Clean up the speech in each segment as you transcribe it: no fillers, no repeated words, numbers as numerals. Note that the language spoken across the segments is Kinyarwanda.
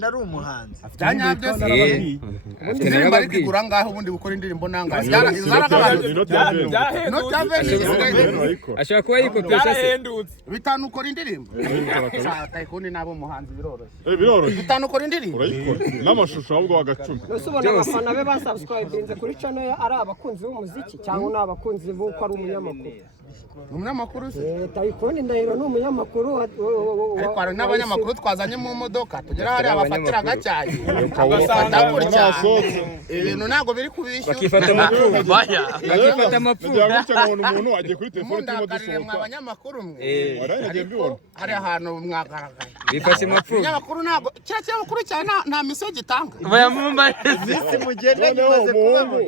ndari umuhanzi afitanya byose indirimbo ariko igura ngaho ubundi gukora indirimbo nangahe ashaka kuba yikopesha se bitanu ukora indirimbo tayikoni nabo muhanzi biroroshye biroroshye bitanu ukora indirimbo urayikora n'amashusho ahubwo wagacumi usubona abafana be basubscribinze kuri channel ari abakunzi b'umuziki cyangwa n'abakunzi b'uko ari umunyamakuru umunyamakuru se tayikoni ndahiro n'umunyamakuru ariko hari n'abanyamakuru twazanye mu modoka tugera hari abafatira gacyayi bagafata gutya ibintu ntago biri kubishyura bakifata amapfu umuntu agiye kuri telefone turimo dusohoka abanyamakuru mwe hari ahantu mwagaragaye bifashe amapfu abanyamakuru ntago cyakira makuru cyane nta misozi gitanga bayamumba zisi mugenda nimaze kubamo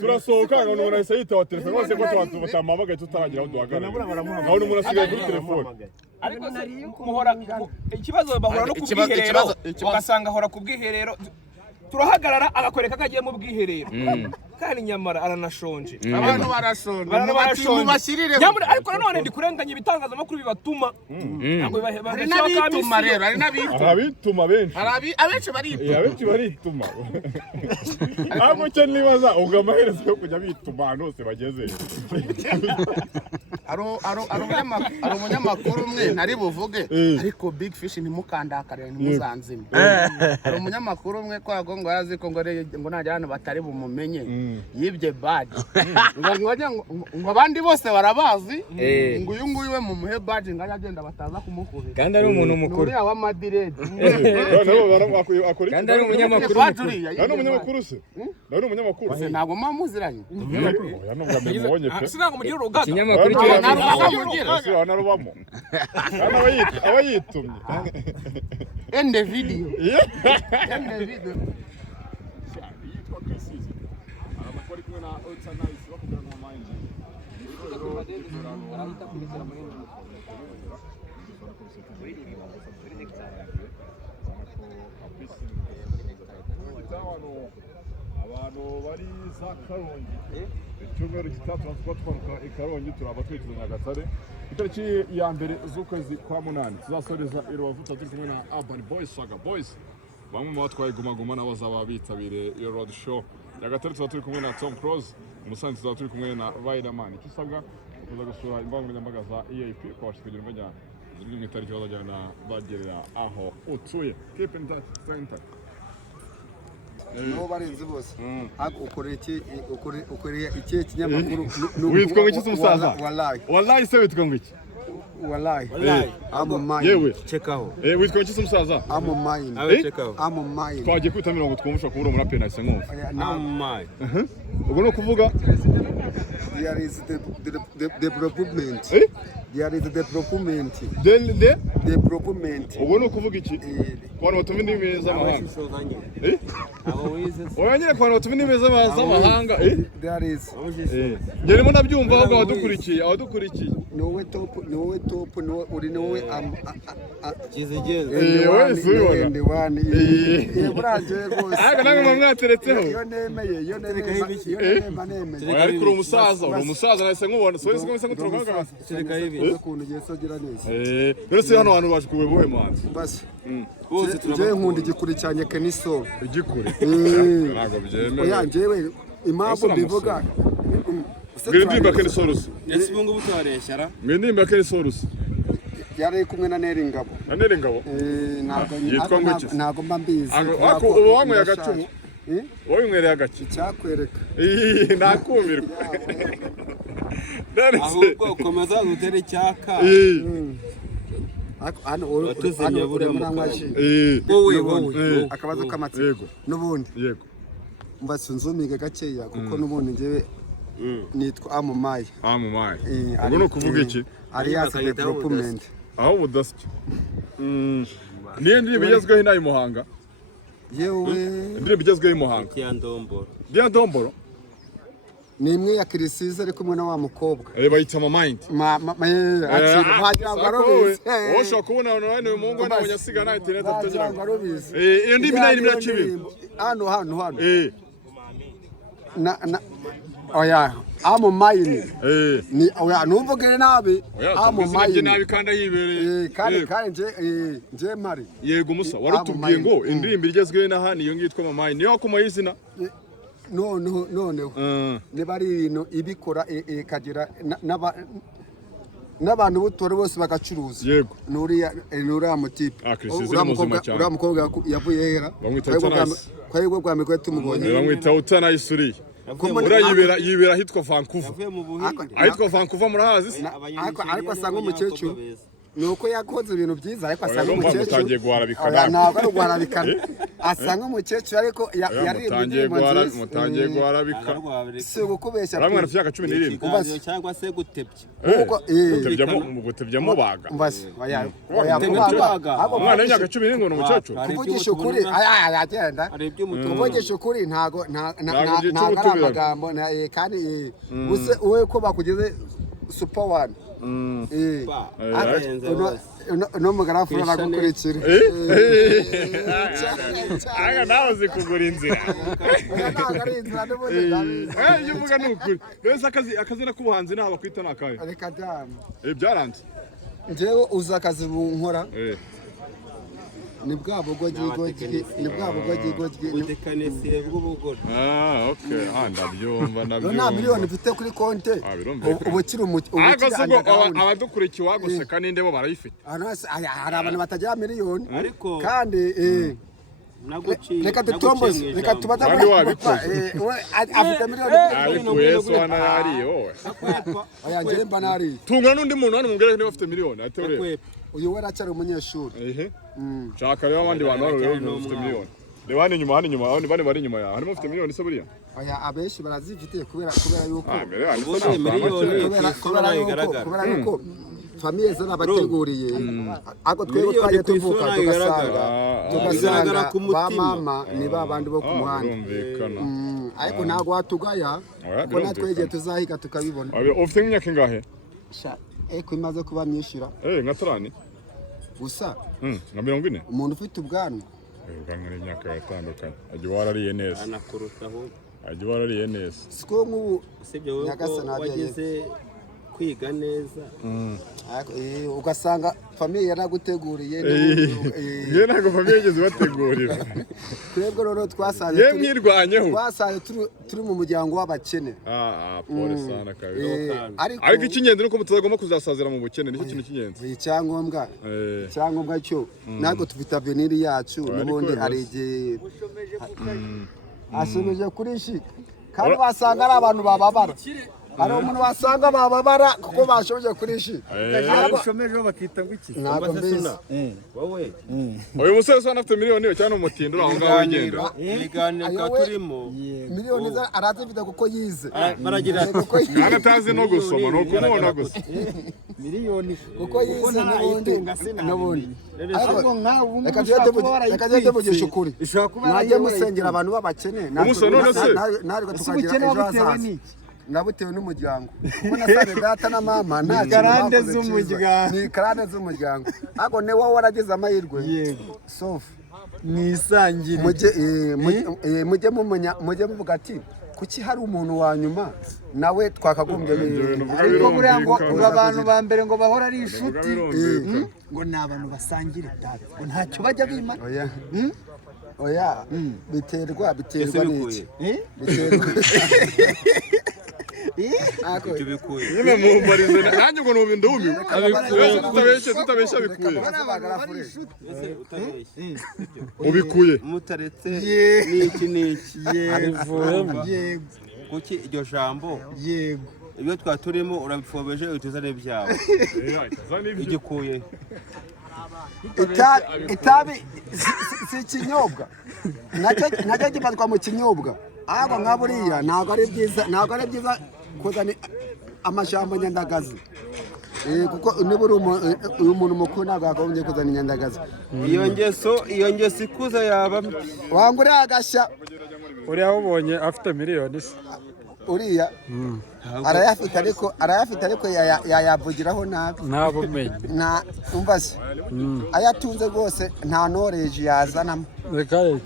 turasohoka ngo umuntu ahise yitaba telefone wose ko tutamamagaye tutaragira aho duhagarara naho umuntu asigaye kuri telefone ariko muhora ikibazo bahora no kubwiherero ugasanga hora kubwiherero turahagarara agakwereka kagiye mu bwiherero kandi nyamara aranashonje abantu barashonje bashyirire ariko nanone ndi kurenganya ibitangazamakuru bibatuma hari n'abituma rero hari n'abituma benshi abenshi barituma ahubwo cyo nibaza ubwo amaherezo yo kujya bituma ahantu hose bageze ari umunyamakuru umwe ntari buvuge ariko big fish ntimukandakarire ntimuzanzime hari umunyamakuru umwe kwago ngo yarazi ko ngo najya hano batari bumumenye yibye badge ngo abandi bose barabazi ngo uyu nguyu we mu muhe badge ngo agenda bataza kumukubira kandi ari umuntu mukuru uriya wa Madrid kandi ari umunyamakuru ari umunyamakuru se ari umunyamakuru se ntabwo mamuziranye sinango mugira urugaga ikinyamakuru cyo narubamo aba yitumye ende video abantu bari za Karongi icyumweru gitatu twaruka ikarongi turaba twiteze Nyagatare itariki ya mbere z'ukwezi kwa munani tuzasoreza i Rubavu turi kumwe na Urban Boys Saga Boys bamwe mu batwaye guma n'abazaba bitabire iyo road show Nyagatare turi kumwe na Tom Cruise Musanze turi kumwe na Riderman icyo usabwa kuza gusura imbuga nkoranyambaga za EAP ukabasha kugira umenya ziri mu itariki bazajyana bagerera aho utuye keep in touch stay in touch no barenze bose ukoreye iki kinyamakuru witwa ngo iki umusaza wallahi se witwa ngo iki wallahi amumayi yewe chekaho witwa iki umusaza amumayi amumayi twagiye kwita 70 twumvisha kubura umuraperi nahise nkumva amumayi ubwo no kuvuga there is the development there is the development the development ubwo no kuvuga iki kwano batumva indimi z'amahanga oyanyere kwano batumva indimi z'amahanga there is ngeremo nabyumva ahubwo abadukurikiye nowe top uri nowe jeze and one buraje rwose aga nange mwateretseho yo nemeye ariko umusaza nahise nkubona so yese komisa kuturanga sereka hivi ukuntu yesogira neza rero hano abantu baje kuwe bohe manzi basi bose je nkunda igikuri cyanye Keniso igikuri ntago byemeye oya njyewe impamvu mbivuga Ngirindimba Kenisorusi ese bungu butoreshyara ngirindimba Kenisorusi yari kumwe na Neringabo ntago mba mbizi ako ubu wanyweye agacumu wowe unywereye agaki cyakwereka nakumirwa ahubwo komeza utere cyaka hano uri murangwaje wowe akabazo k'amatsiko n'ubundi yego mbasunzumiga gakeya kuko n'ubundi njyewe nitwa amumayi ubwo no kuvuga iki alias development aho budasya niyo ndirimbo igezweho inayi Muhanga yewe indirimbo igezweho i Muhanga ya ndomboro ni imwe ya Kirisize ari kumwe na wa mukobwa bayita mind osho kubona abantu umuhungu n'abanyasiga na internet atagira iyo ndimi nayo irimo kibi hano oya amo mayini ni oya numvuge nabi amo mayini nabi kandi yibereye kandi nje mari yego musa warutubwiye ngo indirimbo igezweho n'aha niyo ngitwa mayini niyo ko mayizina no ne bari ibintu ibikora kagira n'abantu butore bose bagacuruza yego nuriya mutipe uriya mukobwa yavuye hera kwa yego bwa mbere tumubonye bamwita utanayisuriye yibera hitwa Vancouver ahitwa Vancouver murahazi ariko asanga umukecuru nuko yakoze ibintu byiza ariko asanga umukecuru mutangiye guharabikana ntabwo ari guharabikana asanga umukecuru ariko mutangiye guharabikana si ugukubeshya bamwe afite 17 cyangwa se gutebya gutebyamo baga umwana w'imyaka 17 ngo umukecuru kuvugisha ukuri yagenda kuvugisha ukuri ntago ari amagambo kandi wowe ko bakugeze super one no mugarafu aragukurikira aga nawe uzi kugura inzira iyo uvuga ni ukuri mbese akazina k'ubuhanzi naho bakwita ni akahe reka damu byaranze njyewe uzi akazi nkora ni bwa bugogi udekanisiye bw'ubugore okay ndabyumva nta miliyoni mfite kuri konte ubukiri abadukurikiye waguseka ninde bo barayifite hari abantu batagira miliyoni ariko kandi reka dutomboze reka tubaza kandi wabikoze afite miliyoni ariko Yesu wana yariyo oya njye mba nari tunga n'undi muntu hano mubwire niba afite miliyoni atorere uyu we aracyari umunyeshuri shaka rero abandi bantu baro bafite miliyoni reba hano inyuma abandi bari inyuma yawe harimo ufite miliyoni se buriya oya abenshi barazifite kubera yuko kubera yuko famiye zarabateguriye ako twebwe twaje tuvuka tugasanga ba mama ni babandi bo ku muhanda ariko ntago watugaya kuko natwe igihe tuzahiga tukabibona ufite nk'imyaka ingahe ko imaze kuba myishyura nka tarani gusa nka 40 umuntu ufite ubwanwa ubwanwa n'imyaka yatandukanye ajya warariye neza anakurutaho ajya warariye neza siko nk'ubu sibyo wageze kwiga neza ugasanga famiye yaraguteguriye ye ntago famiye yigeze bategurira twebwe rero twasaye turi mu muryango w'abakene pole sana kabisa ariko ikinyenzi nuko mutagomba kuzasazira mu bukene nicyo kintu kinyenzi icyangombwa cyo ntabwo tufite avenir yacu n'ubundi ari igihe ashomeje kuri shika kandi wasanga ari abantu bababara hari umuntu wasanga bababara kuko bashoje kuri shi ushomeje bakita ngiki ntabwo mbizi wowe uyu musore se anafite miliyoni cyane umutindo aho ngaho wigenda ibiganiro turimo miliyoni arazifite kuko yize baragira agatazi no gusoma no kumubona gusa miliyoni kuko yize n'ubundi reka tujye tuvugisha ukuri mwajye musengera abantu b'abakene natwe tukagira ejo hazaza nabutewe n'umuryango kuko nasabe data na mama nta karande z'umuryango ni karande z'umuryango ariko ne wowe waragize amahirwe yego sofu nisangire mujye muvuga ati kuki hari umuntu wa nyuma nawe twakagombye ariko buriya ngo abantu ba mbere ngo bahora ari inshuti ngo ni abantu basangire data ngo ntacyo bajya bimana oya biterwa n'iki tubikuye nyine mumbarize nanjye ngo numva ndumi tutabeshya bikuye ubikuye mutaretse niki yego kuki iryo jambo yego ibyo twaturimo urabifobeje utuzane byawe igikuye itabi si ikinyobwa nacyo gifatwa mu kinyobwa ahubwo nka buriya ntabwo ari byiza kuzana amajambo nyandagazi kuko niba uri umuntu mukuru ntabwo yakagombye kuzana inyandagazi iyo ngeso ikuze yaba wanga uriya agashya uriya ubonye afite miliyoni se uriya arayafite ariko yayavugiraho nabi nta bumenyi umva se ayatunze rwose nta knowledge yazanamo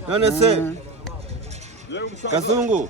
none se Kazungu